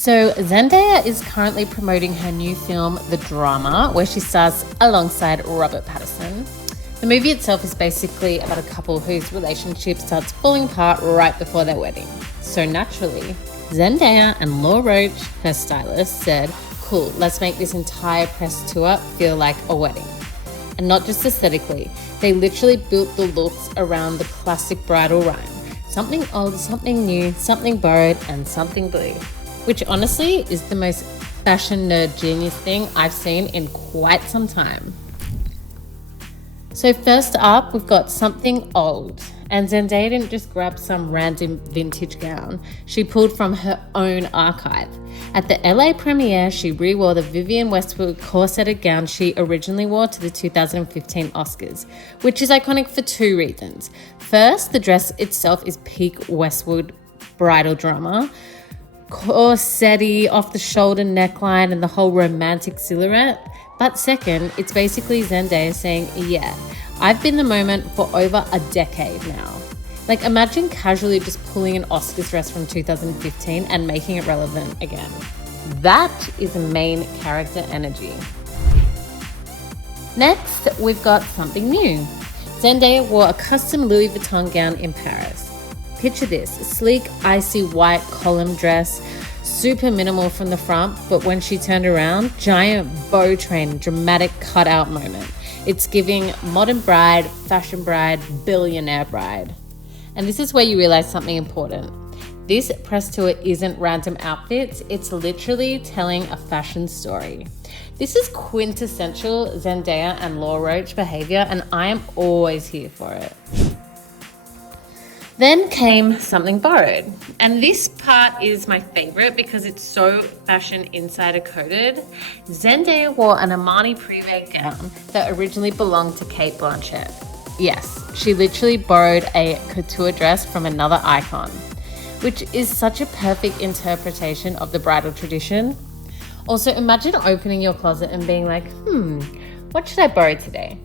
So Zendaya is currently promoting her new film, The Drama, where she stars alongside Robert Pattinson. The movie itself is basically about a couple whose relationship starts falling apart right before their wedding. So naturally, Zendaya and Laura Roach, her stylist, said, cool, let's make this entire press tour feel like a wedding. And not just aesthetically, they literally built the looks around the classic bridal rhyme. Something old, something new, something borrowed, and something blue. Which honestly is the most fashion nerd genius thing I've seen in quite some time. So first up, we've got something old. And Zendaya didn't just grab some random vintage gown. She pulled from her own archive. At the LA premiere, she re-wore the Vivienne Westwood corseted gown she originally wore to the 2015 Oscars, which is iconic for two reasons. First, the dress itself is peak Westwood bridal drama. Corsetti, off-the-shoulder neckline, and the whole romantic silhouette. But second, it's basically Zendaya saying, yeah, I've been the moment for over a decade now. Like, imagine casually just pulling an Oscars dress from 2015 and making it relevant again. That is main character energy. Next, we've got something new. Zendaya wore a custom Louis Vuitton gown in Paris. Picture this, a sleek, icy white column dress, super minimal from the front, but when she turned around, giant bow train, dramatic cutout moment. It's giving modern bride, fashion bride, billionaire bride. And this is where you realize something important. This press tour isn't random outfits, it's literally telling a fashion story. This is quintessential Zendaya and Laura Roach behavior, and I am always here for it. Then came something borrowed. And this part is my favorite because it's so fashion insider coded. Zendaya wore an Armani Privé gown that originally belonged to Cate Blanchett. Yes, she literally borrowed a couture dress from another icon, which is such a perfect interpretation of the bridal tradition. Also, imagine opening your closet and being like, what should I borrow today?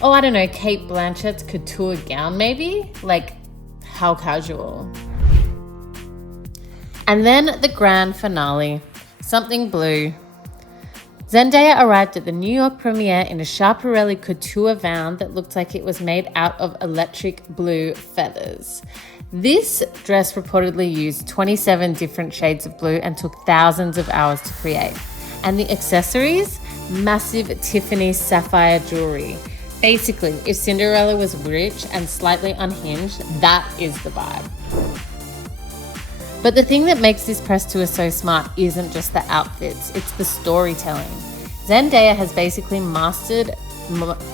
Oh, I don't know, Cate Blanchett's couture gown maybe? Like, how casual. And then the grand finale, something blue. Zendaya arrived at the New York premiere in a Schiaparelli couture gown that looked like it was made out of electric blue feathers. This dress reportedly used 27 different shades of blue and took thousands of hours to create. And the accessories? Massive Tiffany sapphire jewelry. Basically, if Cinderella was rich and slightly unhinged, that is the vibe. But the thing that makes this press tour so smart isn't just the outfits, it's the storytelling. Zendaya has basically mastered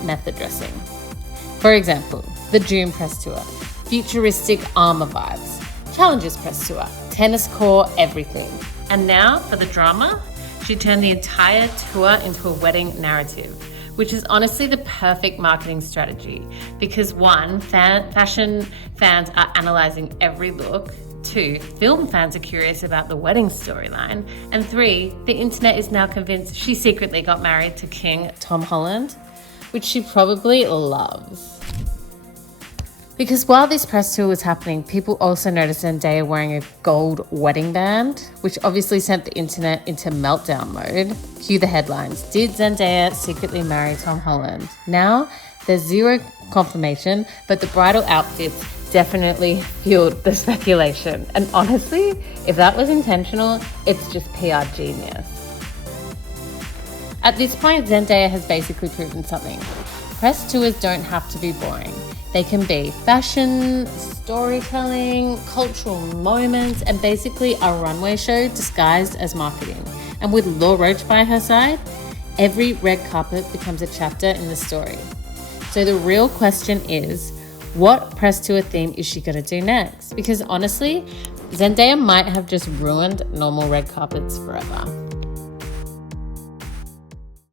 method dressing. For example, the June press tour, futuristic armor vibes, Challenges press tour, tennis court, everything. And now for the drama, she turned the entire tour into a wedding narrative, which is honestly the perfect marketing strategy because one, fashion fans are analyzing every look, two, film fans are curious about the wedding storyline, and three, the internet is now convinced she secretly got married to King Tom Holland, which she probably loves. Because while this press tour was happening, people also noticed Zendaya wearing a gold wedding band, which obviously sent the internet into meltdown mode. Cue the headlines. Did Zendaya secretly marry Tom Holland? Now, there's zero confirmation, but the bridal outfits definitely fueled the speculation. And honestly, if that was intentional, it's just PR genius. At this point, Zendaya has basically proven something. Press tours don't have to be boring. They can be fashion, storytelling, cultural moments, and basically a runway show disguised as marketing. And with Laura Roach by her side, every red carpet becomes a chapter in the story. So the real question is, what press tour theme is she gonna do next? Because honestly, Zendaya might have just ruined normal red carpets forever.